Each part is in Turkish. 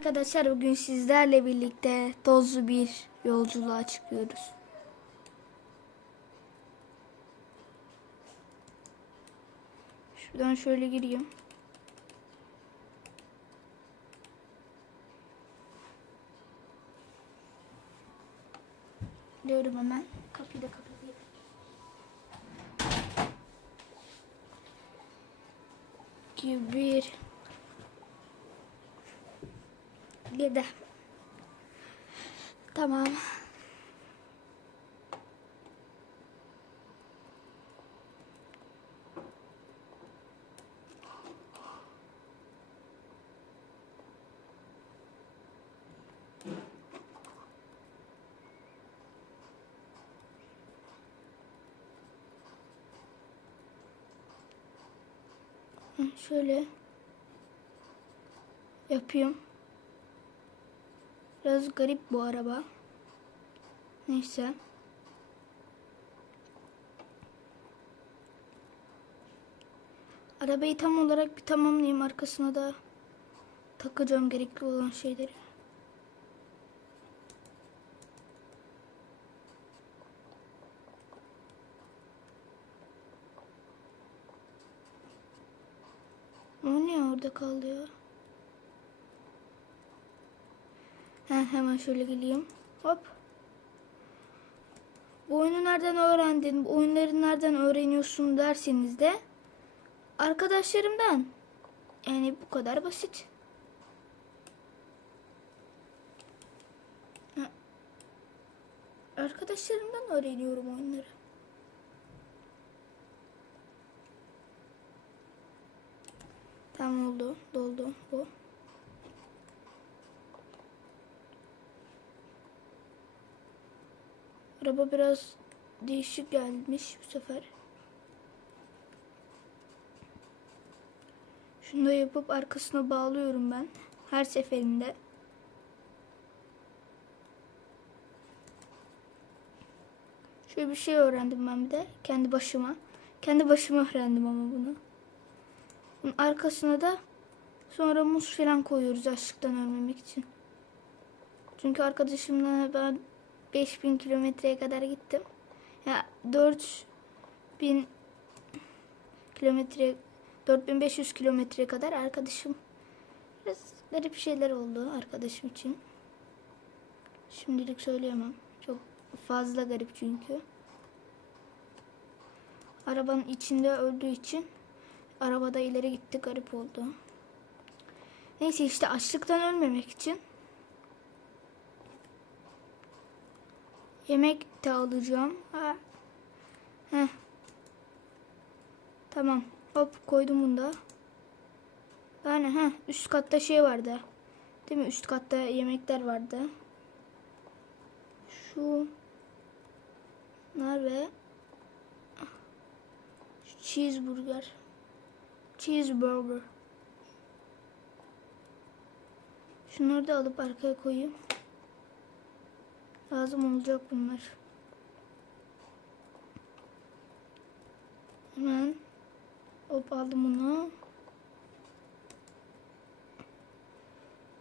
Arkadaşlar bugün sizlerle birlikte tozlu bir yolculuğa çıkıyoruz. Şuradan şöyle gireyim. Diyorum hemen. Kapıyı da kapatayım. İki, bir. Girdi. Tamam. Şöyle yapayım. Biraz garip bu araba. Neyse. Arabayı tam olarak bir tamamlayayım. Arkasına da takacağım gerekli olan şeyleri. O niye orada kaldı ya? He, hemen şöyle geleyim. Hop. Bu oyunu nereden öğrendin? Bu oyunları nereden öğreniyorsun derseniz de arkadaşlarımdan. Yani bu kadar basit. Arkadaşlarımdan öğreniyorum oyunları. Tamam oldu. Doldu bu. Araba biraz değişik gelmiş bu sefer. Şunu da yapıp arkasına bağlıyorum ben. Her seferinde. Şöyle bir şey öğrendim ben bir de. Kendi başıma. Kendi başıma öğrendim ama bunu. Bunun arkasına da sonra muz falan koyuyoruz açlıktan ölmemek için. Çünkü arkadaşımla ben 5000 kilometreye kadar gittim. Ya 4000 kilometre 4500 kilometreye kadar arkadaşım biraz garip şeyler oldu arkadaşım için. Şimdilik söyleyemem. Çok fazla garip çünkü. Arabanın içinde öldüğü için arabada ileri gitti garip oldu. Neyse işte açlıktan ölmemek için Yemek de alacağım. Ha. Heh. Tamam. Hop koydum bunu da. Yani ha üst katta şey vardı. Değil mi? Üst katta yemekler vardı. Şu nar ve cheeseburger. Cheeseburger. Şunları da alıp arkaya koyayım. Lazım olacak bunlar. Hemen hop aldım bunu.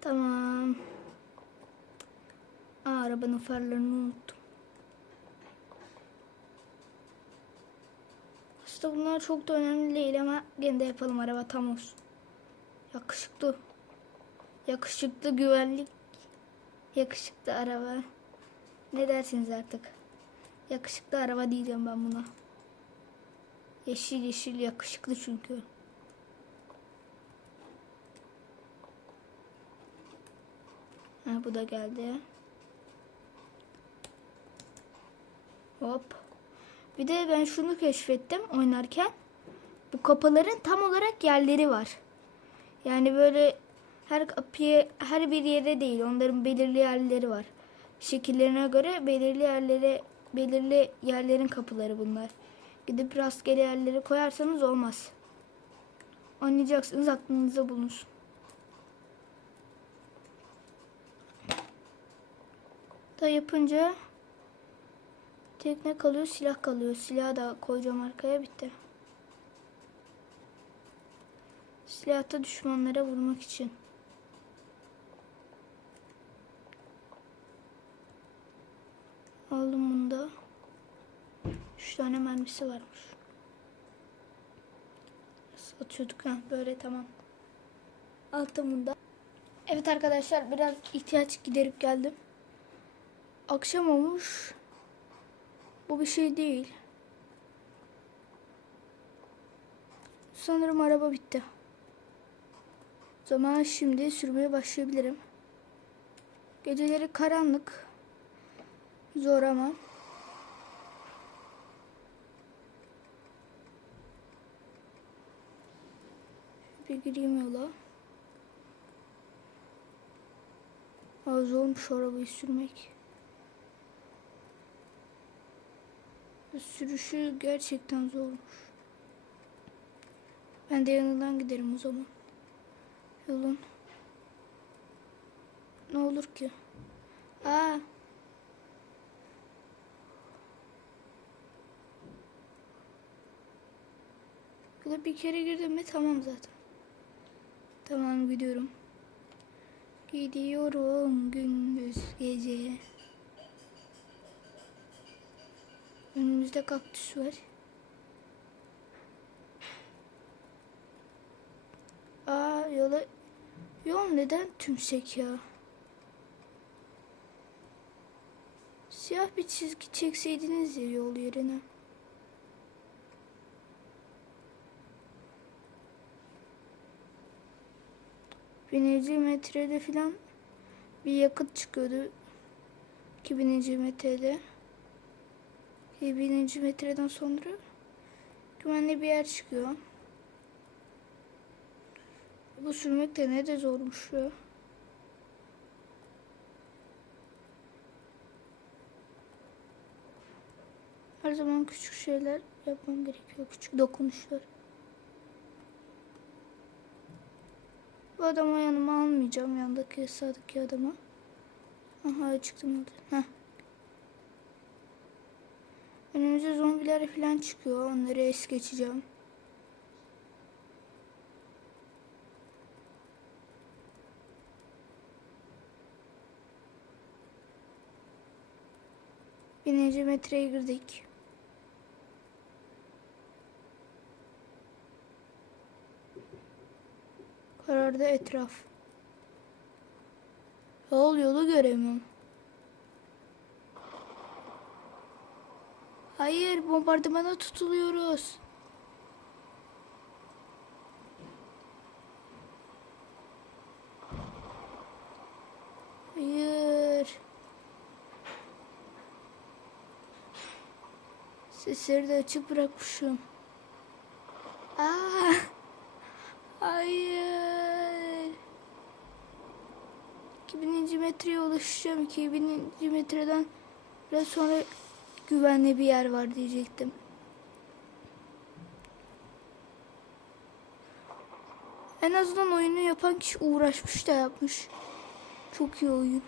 Tamam. Aa, arabanın farlarını unuttum. Aslında bunlar çok da önemli değil ama gene de yapalım araba tam olsun. Yakışıklı. Yakışıklı güvenlik. Yakışıklı araba. Ne dersiniz artık? Yakışıklı araba diyeceğim ben buna. Yeşil yeşil yakışıklı çünkü. Ha, bu da geldi. Hop. Bir de ben şunu keşfettim oynarken. Bu kapıların tam olarak yerleri var. Yani böyle her kapıya her bir yere değil. Onların belirli yerleri var şekillerine göre belirli yerlere belirli yerlerin kapıları bunlar. Gidip rastgele yerlere koyarsanız olmaz. Anlayacaksınız aklınızda bulunsun. Da yapınca tekne kalıyor, silah kalıyor. Silahı da koyacağım arkaya bitti. Silahta düşmanlara vurmak için. Üç tane mermisi varmış. Nasıl atıyorduk ha? Böyle tamam. Altımında. Evet arkadaşlar biraz ihtiyaç giderip geldim. Akşam olmuş. Bu bir şey değil. Sanırım araba bitti. O zaman şimdi sürmeye başlayabilirim. Geceleri karanlık. Zor ama. Bir gireyim yola. Aa, zormuş arabayı sürmek. Sürüşü gerçekten zormuş. Ben de yanından giderim o zaman. Yolun. Ne olur ki? Aa. Yola bir kere girdim mi tamam zaten. Tamam gidiyorum. Gidiyorum gündüz gece. Önümüzde kaktüs var. Aa yola yol neden tümsek ya? Siyah bir çizgi çekseydiniz ya yol yerine. Bininci metrede filan bir yakıt çıkıyordu. 2000. metrede. 2000. metreden sonra güvenli bir yer çıkıyor. Bu sürmek de ne de zormuş ya. Her zaman küçük şeyler yapmam gerekiyor. Küçük dokunuşlar. Bu adamı yanıma almayacağım. Yandaki sağdaki adama. Aha çıktım oradan. Heh. Önümüze zombiler falan çıkıyor. Onları es geçeceğim. Bininci metreye girdik. Kararda etraf. Yol yolu göremiyorum. Hayır bombardımana tutuluyoruz. Hayır. Sesleri de açık bırakmışım. Aa! Hayır. 2000. metreye ulaşacağım. 2000. metreden sonra güvenli bir yer var diyecektim. En azından oyunu yapan kişi uğraşmış da yapmış. Çok iyi oyun.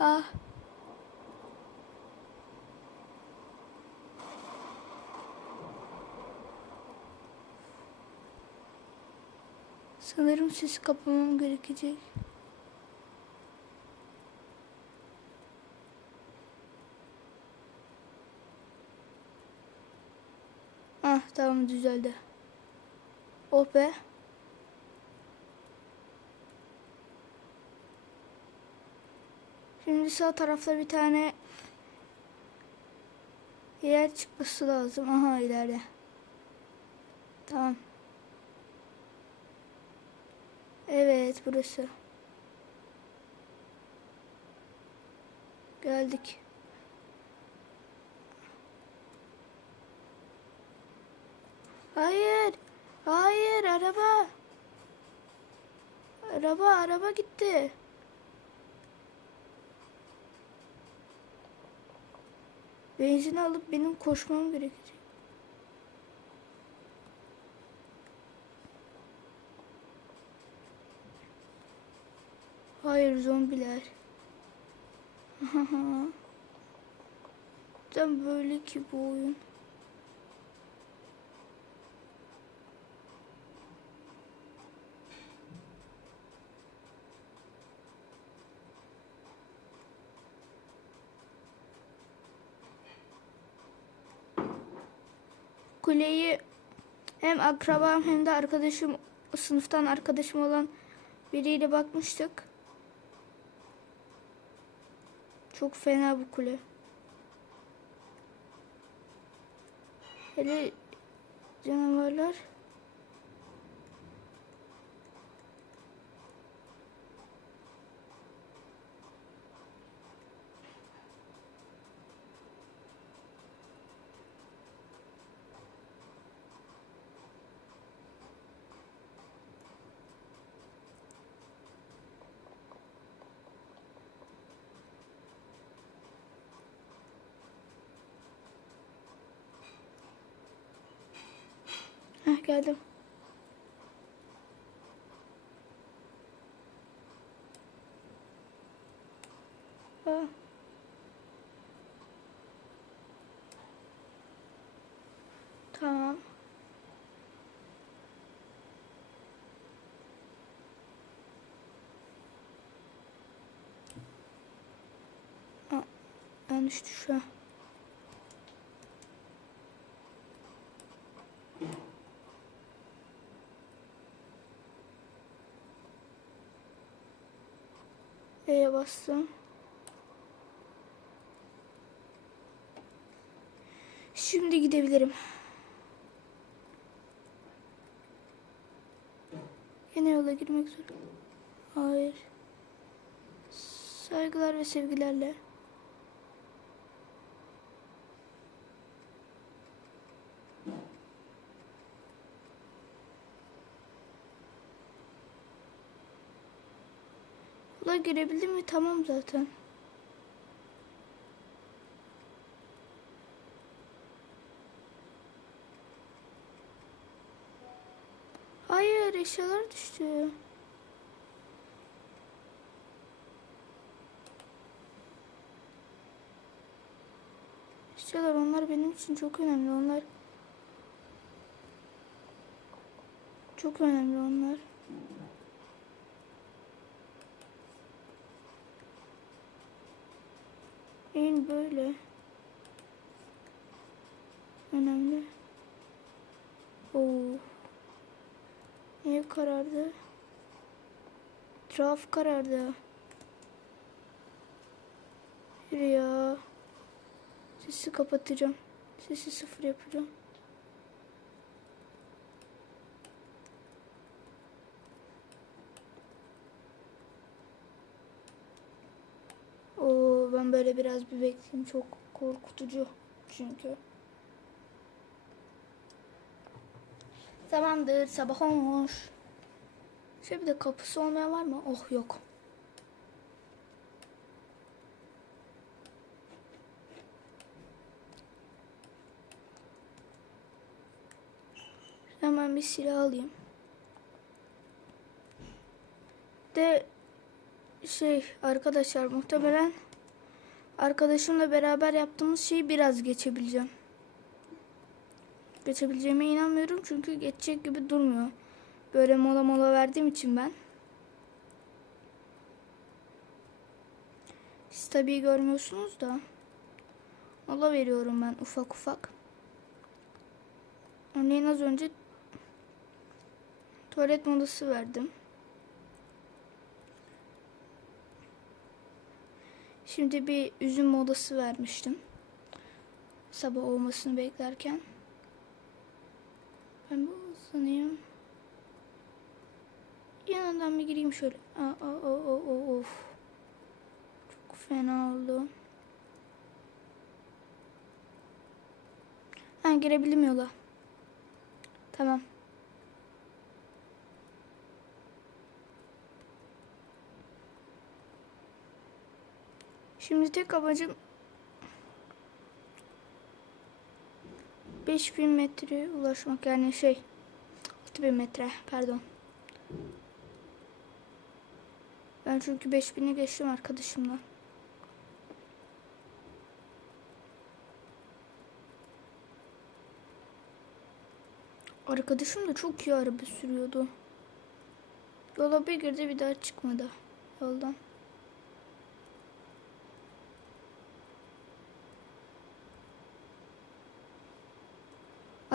Ah. Sanırım sesi kapamam gerekecek. Ah tamam düzeldi. Oh be. Şimdi sağ tarafta bir tane yer çıkması lazım. Aha ileride. Tamam. Evet burası. Geldik. Hayır. Hayır araba. Araba araba gitti. Benzin alıp benim koşmam gerekecek. Hayır zombiler. Tam böyle ki bu oyun. Kuleyi hem akrabam hem de arkadaşım sınıftan arkadaşım olan biriyle bakmıştık. Çok fena bu kule. Hele canavarlar. Geldim. Aa. Tamam. Aa, yanlış düşüyor. Bastım. Şimdi gidebilirim. Yine yola girmek zor. Hayır. Saygılar ve sevgilerle. Yola girebildim mi? Tamam zaten. Hayır eşyalar düştü. Eşyalar onlar benim için çok önemli. Onlar çok önemli onlar. En böyle önemli. Oo. Niye karardı? Traf karardı. Yürü ya. Sesi kapatacağım. Sesi sıfır yapacağım. Oo, ben böyle biraz bir bekleyeyim. Çok korkutucu çünkü. Tamamdır sabah olmuş. Şöyle bir de kapısı olmayan var mı? Oh yok. Hemen bir silah alayım. De şey arkadaşlar muhtemelen arkadaşımla beraber yaptığımız şeyi biraz geçebileceğim. Geçebileceğime inanmıyorum çünkü geçecek gibi durmuyor. Böyle mola mola verdiğim için ben. Siz tabii görmüyorsunuz da. Mola veriyorum ben ufak ufak. Örneğin az önce tuvalet molası verdim. Şimdi bir üzüm molası vermiştim. Sabah olmasını beklerken. Ben bu hızlanayım. Yanından bir gireyim şöyle. Aa, aa, aa, aa, of. Çok fena oldu. Ha girebildim yola. Tamam. Şimdi tek amacım 5000 metreye ulaşmak yani şey 6000 metre pardon. Ben çünkü 5000'i geçtim arkadaşımla. Arkadaşım da çok iyi araba sürüyordu. Yola bir girdi bir daha çıkmadı yoldan.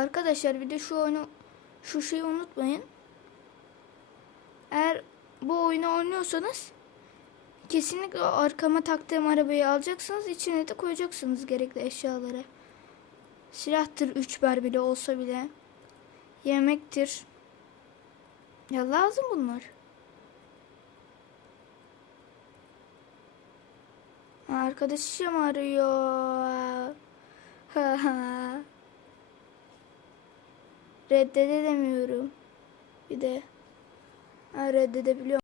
Arkadaşlar bir de şu oyunu şu şeyi unutmayın. Eğer bu oyunu oynuyorsanız kesinlikle arkama taktığım arabayı alacaksınız. içine de koyacaksınız gerekli eşyaları. Silahtır 3 ber bile olsa bile. Yemektir. Ya lazım bunlar. Arkadaşım arıyor. Reddedemiyorum. Bir de ha, reddedebiliyorum.